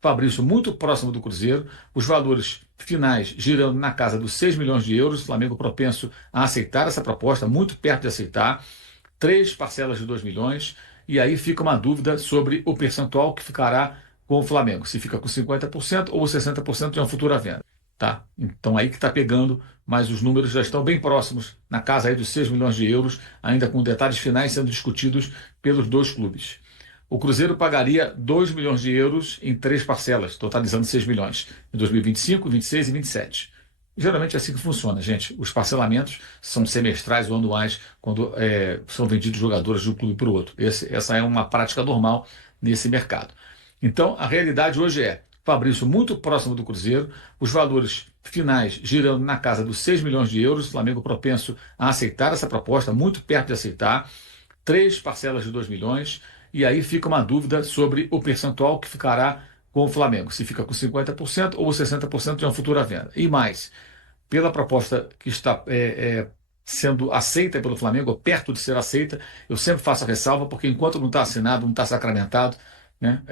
Fabrício muito próximo do Cruzeiro, os valores finais girando na casa dos 6 milhões de euros, Flamengo propenso a aceitar essa proposta, muito perto de aceitar, 3 parcelas de 2 milhões, e aí fica uma dúvida sobre o percentual que ficará com o Flamengo, se fica com 50% ou 60% de uma futura venda. Tá? Então aí que está pegando, mas os números já estão bem próximos, na casa aí dos 6 milhões de euros, ainda com detalhes finais sendo discutidos pelos dois clubes. O Cruzeiro pagaria 2 milhões de euros em 3 parcelas, totalizando 6 milhões, em 2025, 26 e 27. Geralmente é assim que funciona, gente. Os parcelamentos são semestrais ou anuais quando são vendidos jogadores de um clube para o outro. Essa é uma prática normal nesse mercado. Então, a realidade hoje é Fabrício muito próximo do Cruzeiro, os valores finais girando na casa dos 6 milhões de euros, Flamengo propenso a aceitar essa proposta, muito perto de aceitar, 3 parcelas de 2 milhões, e aí fica uma dúvida sobre o percentual que ficará com o Flamengo, se fica com 50% ou 60% de uma futura venda. E mais, pela proposta que está sendo aceita pelo Flamengo, ou perto de ser aceita, eu sempre faço a ressalva, porque enquanto não está assinado, não está sacramentado, né,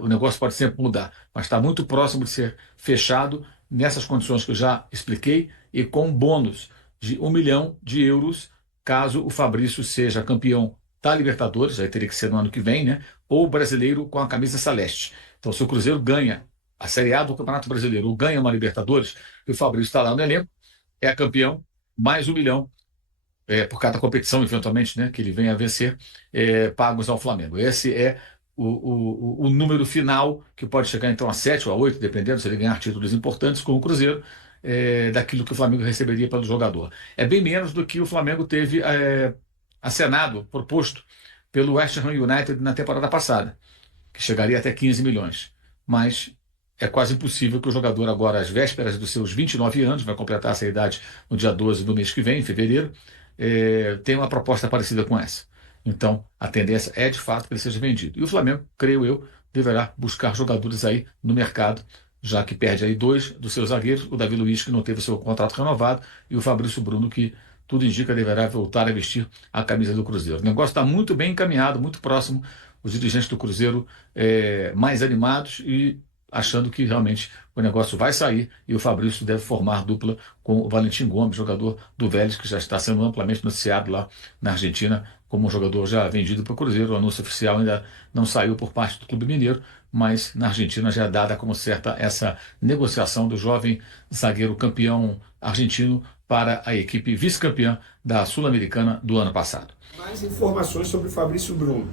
o negócio pode sempre mudar, mas está muito próximo de ser fechado nessas condições que eu já expliquei e com um bônus de 1 milhão de euros caso o Fabrício seja campeão da Libertadores, aí teria que ser no ano que vem, né, ou brasileiro com a camisa celeste. Então, se o Cruzeiro ganha a Série A do Campeonato Brasileiro ou ganha uma Libertadores, e o Fabrício está lá no elenco, é campeão, mais 1 milhão por cada competição, eventualmente, né, que ele venha a vencer, pagos ao Flamengo. Esse é o número final, que pode chegar então a 7 ou a 8, dependendo se ele ganhar títulos importantes com o Cruzeiro, daquilo que o Flamengo receberia pelo jogador. É bem menos do que o Flamengo teve acenado, proposto pelo West Ham United na temporada passada, que chegaria até 15 milhões. Mas é quase impossível que o jogador agora, às vésperas dos seus 29 anos, vai completar essa idade no dia 12 do mês que vem, em fevereiro, tenha uma proposta parecida com essa. Então, a tendência é, de fato, que ele seja vendido. E o Flamengo, creio eu, deverá buscar jogadores aí no mercado, já que perde aí 2 dos seus zagueiros, o Davi Luiz, que não teve o seu contrato renovado, e o Fabrício Bruno, que tudo indica deverá voltar a vestir a camisa do Cruzeiro. O negócio está muito bem encaminhado, muito próximo, os dirigentes do Cruzeiro mais animados e achando que realmente o negócio vai sair e o Fabrício deve formar dupla com o Valentim Gomes, jogador do Vélez, que já está sendo amplamente noticiado lá na Argentina como um jogador já vendido para o Cruzeiro. O anúncio oficial ainda não saiu por parte do Clube Mineiro, mas na Argentina já é dada como certa essa negociação do jovem zagueiro campeão argentino para a equipe vice-campeã da Sul-Americana do ano passado. Mais informações sobre o Fabrício Bruno.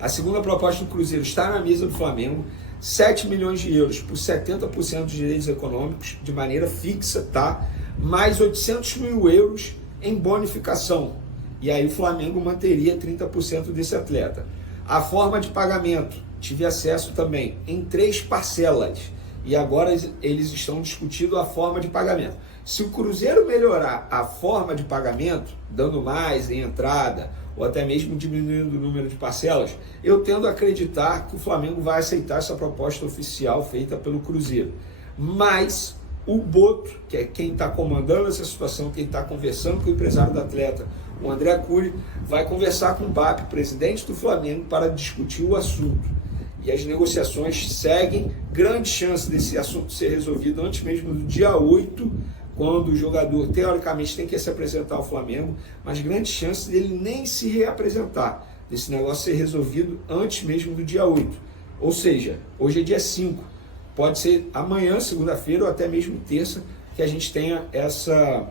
A segunda proposta do Cruzeiro está na mesa do Flamengo, 7 milhões de euros por 70% dos direitos econômicos, de maneira fixa, tá? Mais 800 mil euros em bonificação. E aí o Flamengo manteria 30% desse atleta. A forma de pagamento, tive acesso também em 3 parcelas. E agora eles estão discutindo a forma de pagamento. Se o Cruzeiro melhorar a forma de pagamento, dando mais em entrada, ou até mesmo diminuindo o número de parcelas, eu tendo a acreditar que o Flamengo vai aceitar essa proposta oficial feita pelo Cruzeiro. Mas o Boto, que é quem está comandando essa situação, quem está conversando com o empresário do atleta, o André Cury, vai conversar com o BAP, presidente do Flamengo, para discutir o assunto. E as negociações seguem, grande chance desse assunto ser resolvido antes mesmo do dia 8, quando o jogador, teoricamente, tem que se apresentar ao Flamengo, mas grande chance dele nem se reapresentar, desse negócio ser resolvido antes mesmo do dia 8. Ou seja, hoje é dia 5, pode ser amanhã, segunda-feira, ou até mesmo terça, que a gente tenha essa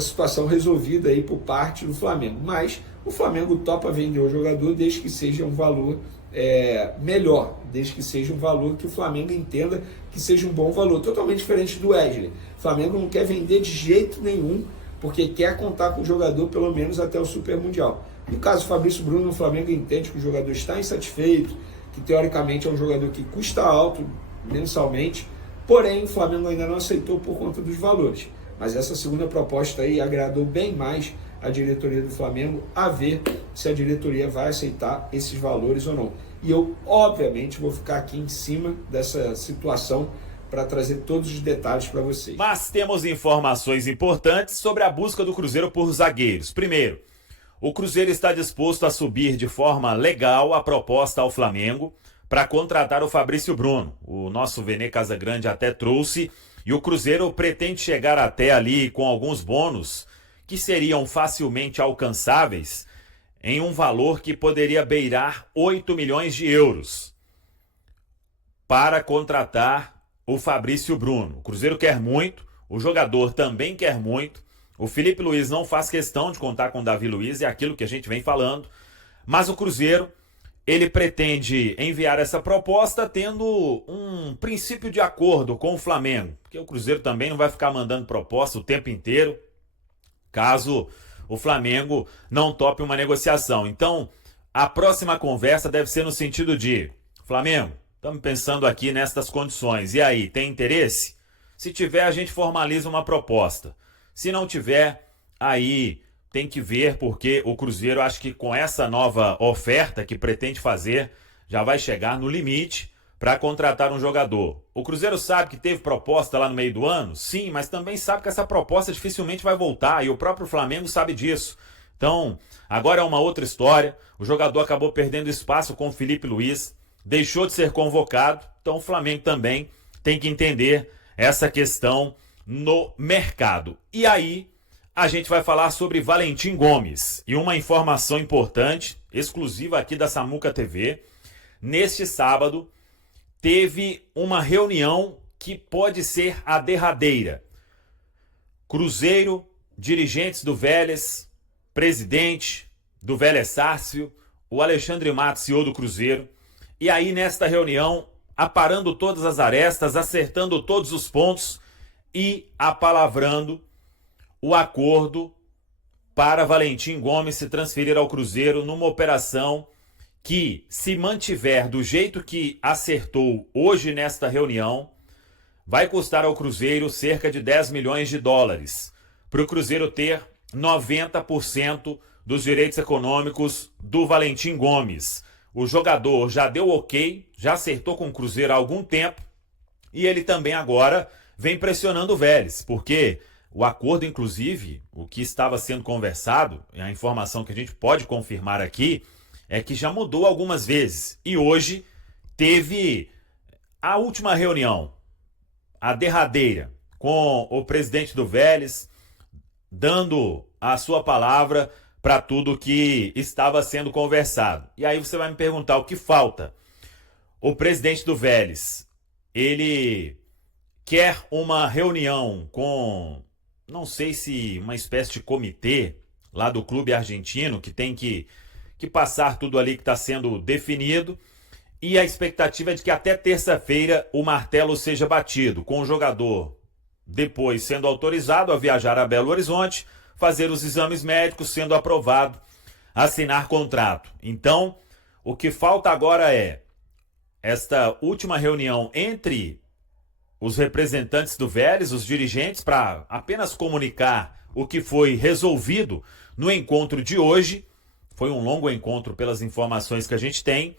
situação resolvida aí por parte do Flamengo. Mas o Flamengo topa vender o jogador desde que seja um valor melhor, desde que seja um valor que o Flamengo entenda que seja um bom valor, totalmente diferente do Wesley. O Flamengo não quer vender de jeito nenhum, porque quer contar com o jogador pelo menos até o Super Mundial. No caso do Fabrício Bruno, o Flamengo entende que o jogador está insatisfeito, que teoricamente é um jogador que custa alto mensalmente, porém o Flamengo ainda não aceitou por conta dos valores. Mas essa segunda proposta aí agradou bem mais a diretoria do Flamengo, a ver se a diretoria vai aceitar esses valores ou não. E eu, obviamente, vou ficar aqui em cima dessa situação para trazer todos os detalhes para vocês. Mas temos informações importantes sobre a busca do Cruzeiro por zagueiros. Primeiro, O Cruzeiro está disposto a subir de forma legal a proposta ao Flamengo para contratar o Fabrício Bruno. O nosso Vene Casagrande até trouxe, e o Cruzeiro pretende chegar até ali com alguns bônus que seriam facilmente alcançáveis em um valor que poderia beirar 8 milhões de euros para contratar o Fabrício Bruno. O Cruzeiro quer muito, o jogador também quer muito. O Felipe Luiz não faz questão de contar com o Davi Luiz, é aquilo que a gente vem falando. Mas o Cruzeiro, ele pretende enviar essa proposta tendo um princípio de acordo com o Flamengo. Porque o Cruzeiro também não vai ficar mandando proposta o tempo inteiro, caso o Flamengo não tope uma negociação. Então, a próxima conversa deve ser no sentido de: Flamengo, estamos pensando aqui nestas condições. E aí, tem interesse? Se tiver, a gente formaliza uma proposta. Se não tiver, aí tem que ver, porque o Cruzeiro, acho que com essa nova oferta que pretende fazer, já vai chegar no limite para contratar um jogador. O Cruzeiro sabe que teve proposta lá no meio do ano? Sim, mas também sabe que essa proposta dificilmente vai voltar, e o próprio Flamengo sabe disso. Então, agora é uma outra história. O jogador acabou perdendo espaço com o Felipe Luiz, deixou de ser convocado, então o Flamengo também tem que entender essa questão no mercado. E aí, a gente vai falar sobre Valentim Gomes. E uma informação importante, exclusiva aqui da Samuca TV. Neste sábado, teve uma reunião que pode ser a derradeira. Cruzeiro, dirigentes do Vélez, presidente do Vélez Sársfield, o Alexandre Matos, CEO do Cruzeiro. E aí, nesta reunião, aparando todas as arestas, acertando todos os pontos e apalavrando o acordo para Valentim Gomes se transferir ao Cruzeiro numa operação que, se mantiver do jeito que acertou hoje nesta reunião, vai custar ao Cruzeiro cerca de 10 milhões de dólares, para o Cruzeiro ter 90% dos direitos econômicos do Valentim Gomes. O jogador já deu ok, já acertou com o Cruzeiro há algum tempo, e ele também agora vem pressionando o Vélez, porque o acordo, inclusive, o que estava sendo conversado, a informação que a gente pode confirmar aqui, é que já mudou algumas vezes. E hoje teve a última reunião, a derradeira, com o presidente do Vélez, dando a sua palavra para tudo que estava sendo conversado. E aí você vai me perguntar o que falta. O presidente do Vélez, ele quer uma reunião com, não sei se uma espécie de comitê lá do clube argentino, que tem que passar tudo ali que está sendo definido, e a expectativa é de que até terça-feira o martelo seja batido, com o jogador depois sendo autorizado a viajar a Belo Horizonte, fazer os exames médicos, sendo aprovado, assinar contrato. Então, o que falta agora é esta última reunião entre os representantes do Vélez, os dirigentes, para apenas comunicar o que foi resolvido no encontro de hoje. Foi um longo encontro pelas informações que a gente tem.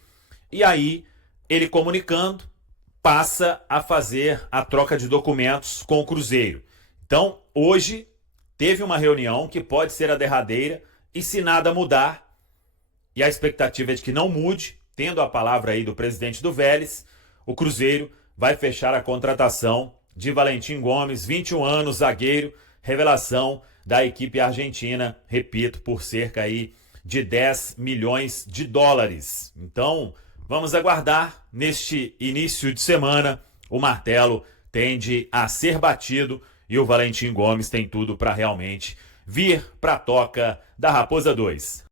E aí, ele comunicando, passa a fazer a troca de documentos com o Cruzeiro. Então, hoje, teve uma reunião que pode ser a derradeira, e se nada mudar, e a expectativa é de que não mude, tendo a palavra aí do presidente do Vélez, o Cruzeiro vai fechar a contratação de Valentim Gomes, 21 anos, zagueiro, revelação da equipe argentina, repito, por cerca aí de 10 milhões de dólares. Então, vamos aguardar. Neste início de semana, o martelo tende a ser batido e o Valentim Gomes tem tudo para realmente vir para a toca da Raposa 2.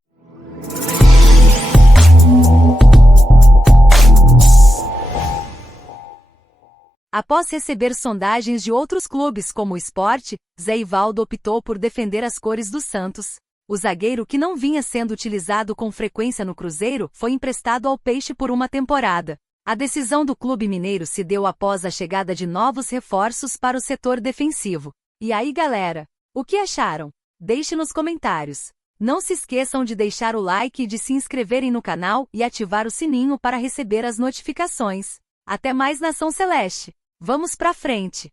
Após receber sondagens de outros clubes como o Sport, Zé Ivaldo optou por defender as cores do Santos. O zagueiro, que não vinha sendo utilizado com frequência no Cruzeiro, foi emprestado ao Peixe por uma temporada. A decisão do clube mineiro se deu após a chegada de novos reforços para o setor defensivo. E aí, galera, o que acharam? Deixe nos comentários. Não se esqueçam de deixar o like e de se inscreverem no canal e ativar o sininho para receber as notificações. Até mais, Nação Celeste! Vamos pra frente!